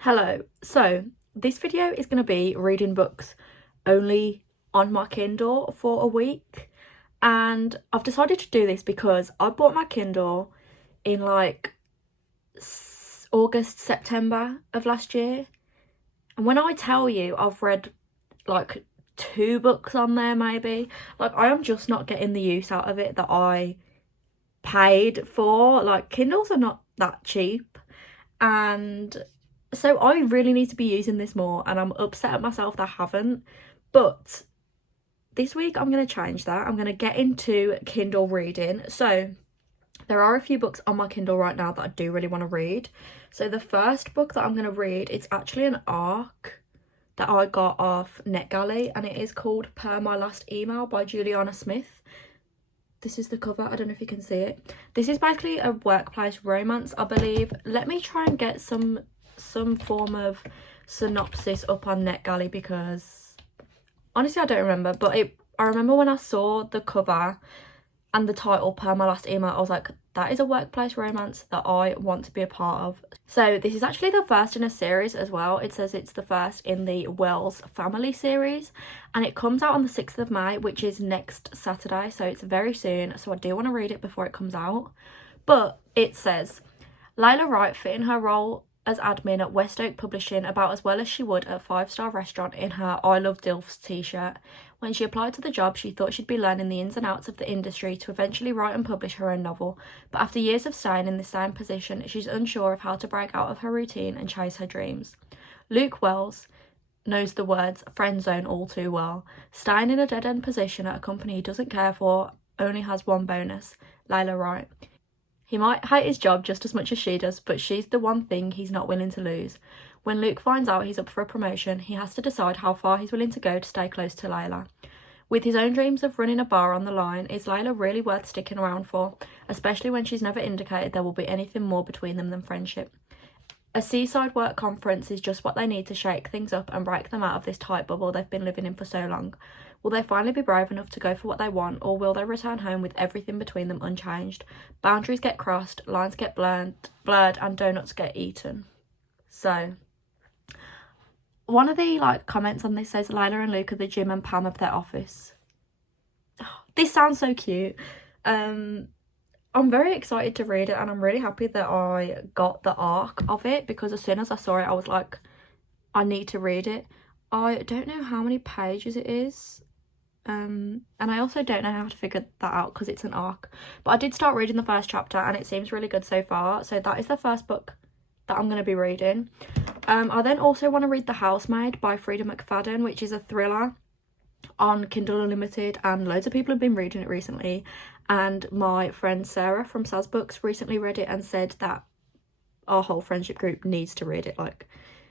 Hello, so this video is going to be reading books only on my Kindle for a week, and I've decided to do this because I bought my Kindle in like August, September of last year, and when I tell you I've read like 2 books on there maybe, like I am just not getting the use out of it that I paid for. Like Kindles are not that cheap, and so I really need to be using this more, and I'm upset at myself that I haven't. But this week I'm going to change that. I'm going to get into Kindle reading. So there are a few books on my Kindle right now that I do really want to read. So the first book that I'm going to read, it's actually an ARC that I got off NetGalley, and it is called Per My Last Email by Juliana Smith. This is the cover. I don't know if you can see it. This is basically a workplace romance, I believe. Let me try and get some form of synopsis up on NetGalley, because honestly I don't remember, but I remember when I saw the cover and the title Per My Last Email, I was like, that is a workplace romance that I want to be a part of. So this is actually the first in a series as well. It says it's the first in the Wells family series, and it comes out on the 6th of May, which is next Saturday, so it's very soon. So I do want to read it before it comes out. But it says, Layla Wright fit in her role as admin at West Oak Publishing about as well as she would at a 5-star restaurant in her I Love Dilfs t-shirt. When she applied to the job, she thought she'd be learning the ins and outs of the industry to eventually write and publish her own novel. But after years of staying in the same position, she's unsure of how to break out of her routine and chase her dreams. Luke Wells knows the words friend zone all too well. Staying in a dead-end position at a company he doesn't care for only has one bonus: Layla Wright. He might hate his job just as much as she does, but she's the one thing he's not willing to lose. When Luke finds out he's up for a promotion, he has to decide how far he's willing to go to stay close to Layla. With his own dreams of running a bar on the line, is Layla really worth sticking around for, especially when she's never indicated there will be anything more between them than friendship? A seaside work conference is just what they need to shake things up and break them out of this tight bubble they've been living in for so long. Will they finally be brave enough to go for what they want, or will they return home with everything between them unchanged? Boundaries get crossed, lines get blurred, and donuts get eaten. So, one of the comments on this says Layla and Luke are the Jim and Pam of their office. Oh, this sounds so cute. I'm very excited to read it, and I'm really happy that I got the ARC of it, because as soon as I saw it I was like, I need to read it. I don't know how many pages it is, and I also don't know how to figure that out because it's an ARC, but I did start reading the first chapter and it seems really good so far. So that is the first book that I'm going to be reading. I then also want to read The Housemaid by Frida McFadden, which is a thriller on Kindle Unlimited, and loads of people have been reading it recently, and my friend Sarah from Saz Books recently read it and said that our whole friendship group needs to read it. Like,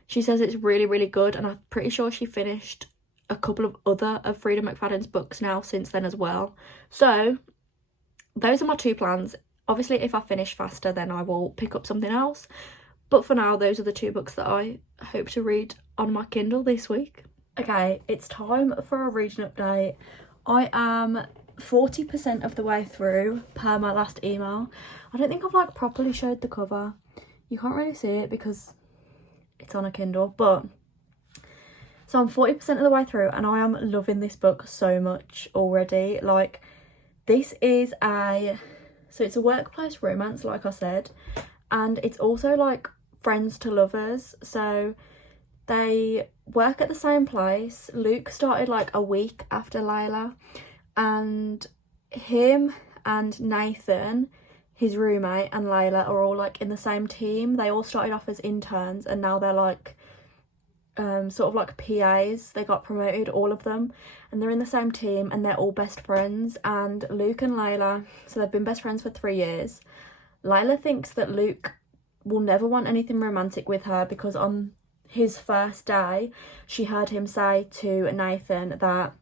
she says it's really, really good, and I'm pretty sure she finished a couple of other of Frida McFadden's books now since then as well. So those are my 2 plans. Obviously if I finish faster then I will pick up something else, but for now those are the 2 books that I hope to read on my Kindle this week. Okay, it's time for a reading update. I am 40% of the way through Per My Last Email. I don't think I've properly showed the cover. You can't really see it because it's on a Kindle, but so I'm 40% of the way through and I am loving this book so much already. This is it's a workplace romance, like I said, and it's also friends to lovers. So they work at the same place. Luke started a week after Layla, and him and Nathan, his roommate, and Layla are all in the same team. They all started off as interns and now they're PAs. They got promoted, all of them, and they're in the same team and they're all best friends. And Luke and Layla, so they've been best friends for 3 years. Layla thinks that Luke will never want anything romantic with her because on his first day she heard him say to Nathan that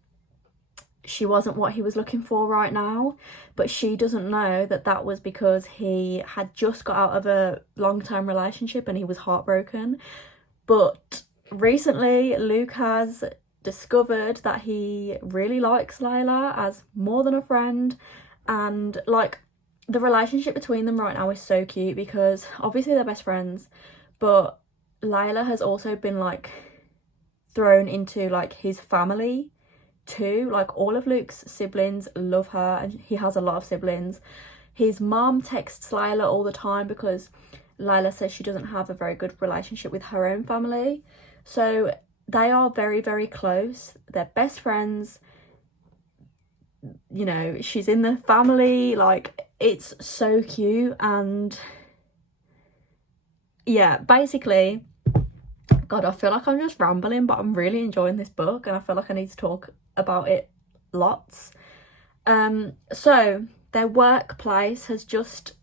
she wasn't what he was looking for right now, but she doesn't know that that was because he had just got out of a long-term relationship and he was heartbroken. But recently Luke has discovered that he really likes Layla as more than a friend, and the relationship between them right now is so cute because obviously they're best friends, but Layla has also been like thrown into like his family too. Like all of Luke's siblings love her, and he has a lot of siblings. His mom texts Layla all the time because Layla says she doesn't have a very good relationship with her own family. So they are very, very close. They're best friends. You know, she's in the family. Like, it's so cute. And yeah, basically, God, I feel like I'm just rambling, but I'm really enjoying this book and I feel like I need to talk about it lots. So their workplace has just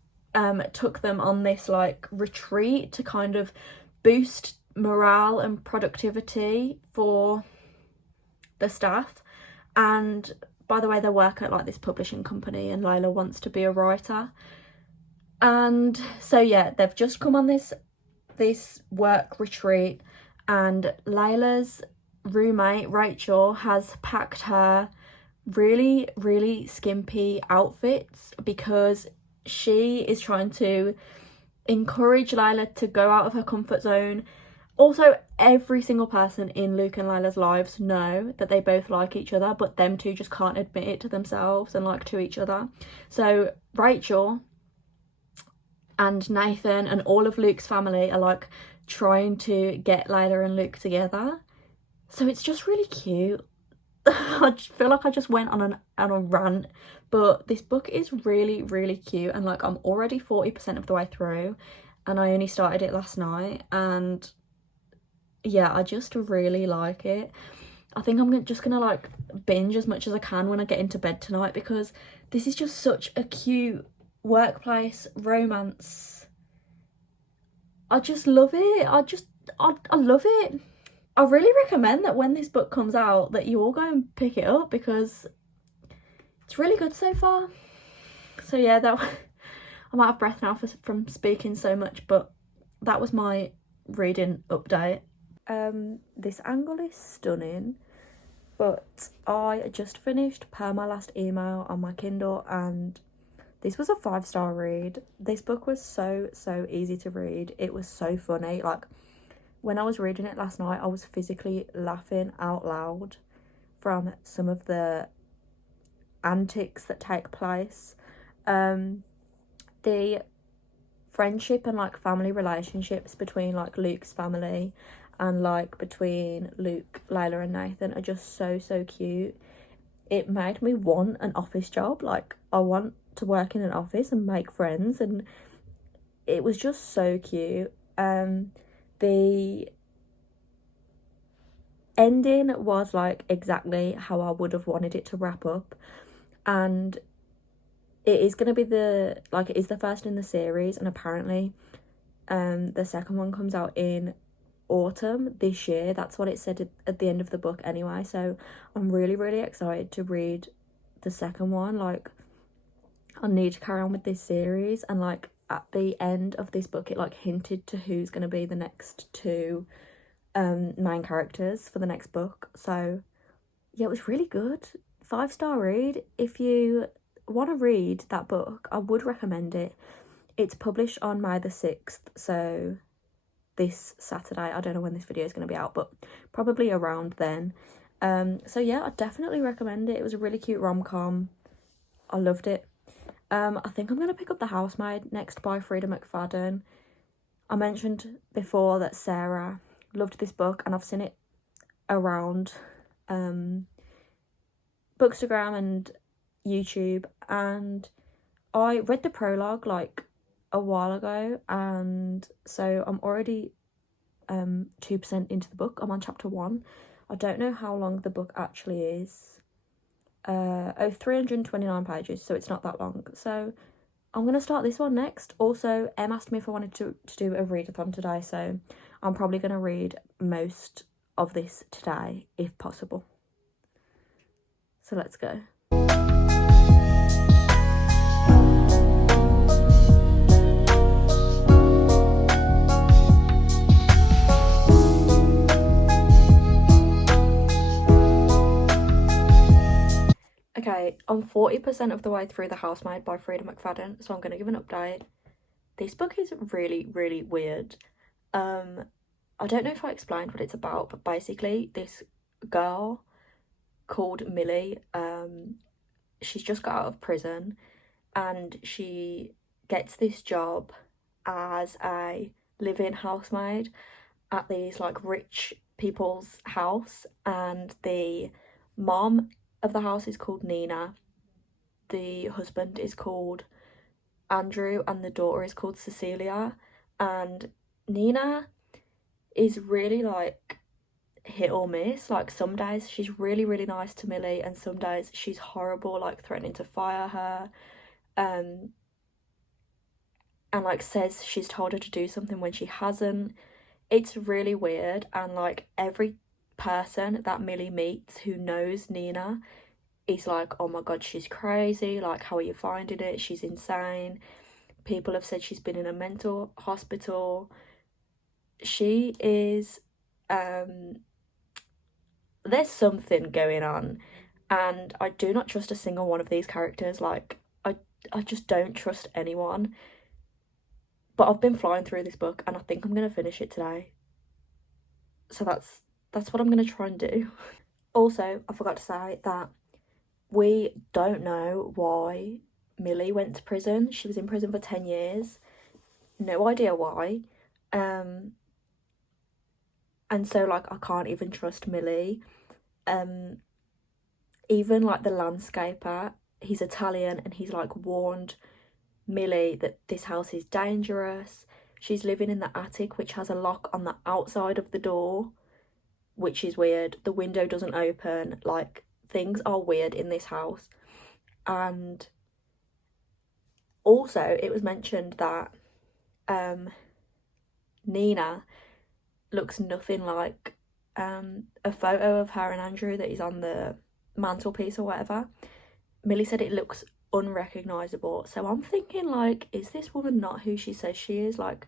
took them on this like retreat to kind of boost morale and productivity for the staff. And by the way, they work at like this publishing company and Layla wants to be a writer. And so yeah, they've just come on this work retreat, and Layla's roommate Rachel has packed her really, really skimpy outfits because she is trying to encourage Layla to go out of her comfort zone. Also, every single person in Luke and Layla's lives know that they both like each other, but them two just can't admit it to themselves and like to each other. So Rachel and Nathan and all of Luke's family are like trying to get Layla and Luke together. So it's just really cute. I feel like I just went on a rant, but this book is really, really cute, and like I'm already 40% of the way through and I only started it last night, and yeah, I just really like it. I think I'm just gonna like binge as much as I can when I get into bed tonight because this is just such a cute workplace romance. I just love it. I love it. I really recommend that when this book comes out that you all go and pick it up because it's really good so far. So yeah, I'm out of breath now from speaking so much, but that was my reading update. This angle is stunning, but I just finished per my last email on my Kindle and this was a 5-star read. This book was so easy to read. It was so funny. Like, when I was reading it last night, I was physically laughing out loud from some of the antics that take place. The friendship and like family relationships between like Luke's family and like between Luke, Layla and Nathan are just so cute. It made me want an office job. Like, I want to work in an office and make friends, and it was just so cute. The ending was like exactly how I would have wanted it to wrap up, and it is going to be it is the first in the series, and apparently the second one comes out in autumn this year. That's what it said at the end of the book anyway, so I'm really excited to read the second one. Like, I need to carry on with this series, and like at the end of this book it like hinted to who's going to be the next two main characters for the next book. So yeah, it was really good. 5-star read. If you want to read that book, I would recommend it. It's published on May the 6th, so this Saturday. I don't know when this video is going to be out, but probably around then. So yeah, I definitely recommend it. It was a really cute rom-com. I loved it. I think I'm going to pick up The Housemaid next by Frida McFadden. I mentioned before that Sarah loved this book, and I've seen it around Bookstagram and YouTube, and I read the prologue like a while ago, and so I'm already 2% into the book. I'm on chapter 1. I don't know how long the book actually is. 329 pages, so it's not that long. So I'm going to start this one next. Also, Em asked me if I wanted to do a readathon today, so I'm probably going to read most of this today, if possible. So let's go. Okay, I'm I'm 40% of the way through The Housemaid by Frida McFadden, so I'm going to give an update. This book is really, really weird. I don't know if I explained what it's about, but basically this girl called Millie, she's just got out of prison and she gets this job as a live-in housemaid at these like rich people's house, and the mom of the house is called Nina, the husband is called Andrew, and the daughter is called Cecilia. And Nina is really like hit or miss. Like some days she's really, really nice to Millie, and some days she's horrible, like threatening to fire her, and like says she's told her to do something when she hasn't. It's really weird, and like every person that Millie meets who knows Nina is like, oh my god, she's crazy, like how are you finding it, she's insane. People have said she's been in a mental hospital. She is there's something going on, and I do not trust a single one of these characters. Like I just don't trust anyone. But I've been flying through this book and I think I'm going to finish it today. So that's what I'm going to try and do. Also, I forgot to say that we don't know why Millie went to prison. She was in prison for 10 years. No idea why. And so like I can't even trust Millie. Even like the landscaper, he's Italian, and he's like warned Millie that this house is dangerous. She's living in the attic, which has a lock on the outside of the door, which is weird. The window doesn't open. Like things are weird in this house. And also it was mentioned that Nina looks nothing like a photo of her and Andrew that is on the mantelpiece or whatever. Millie said it looks unrecognisable. So I'm thinking like, is this woman not who she says she is? Like,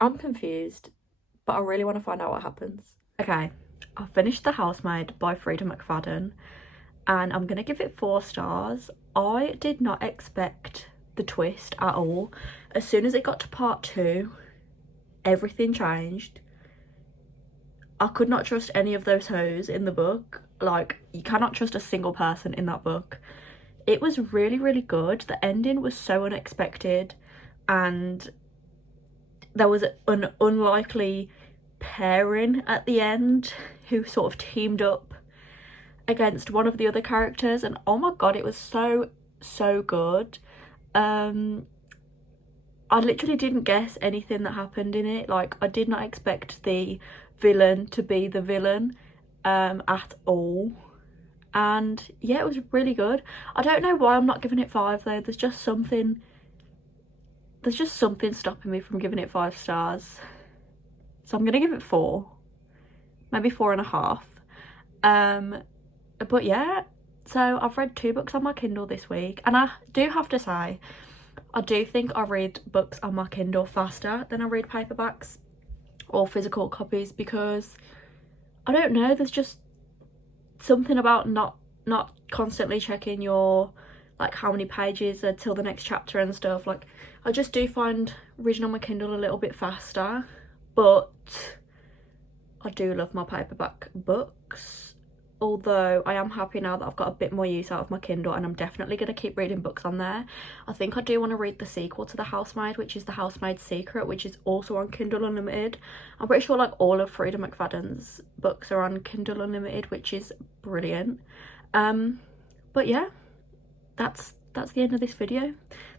I'm confused, but I really want to find out what happens. Okay, I finished The Housemaid by Frida McFadden, and I'm gonna give it 4 stars. I did not expect the twist at all. As soon as it got to part 2, everything changed. I could not trust any of those hoes in the book. Like, you cannot trust a single person in that book. It was really, really good. The ending was so unexpected, and there was an unlikely pairing at the end who sort of teamed up against one of the other characters, and oh my god, it was so good. I literally didn't guess anything that happened in it. Like, I did not expect the villain to be the villain at all. And yeah, it was really good. I don't know why I'm not giving it 5 though. There's just something stopping me from giving it 5 stars. So I'm gonna give it 4, maybe 4.5. But yeah, so I've read 2 books on my Kindle this week, and I do have to say, I do think I read books on my Kindle faster than I read paperbacks or physical copies, because I don't know, there's just something about not constantly checking your, like, how many pages are till the next chapter and stuff. Like, I just do find reading on my Kindle a little bit faster, but I do love my paperback books. Although I am happy now that I've got a bit more use out of my Kindle, and I'm definitely going to keep reading books on there. I think I do want to read the sequel to The Housemaid, which is The Housemaid's Secret, which is also on Kindle Unlimited. I'm pretty sure like all of Frida McFadden's books are on Kindle Unlimited, which is brilliant. But yeah, that's the end of this video.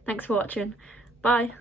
Thanks for watching. Bye.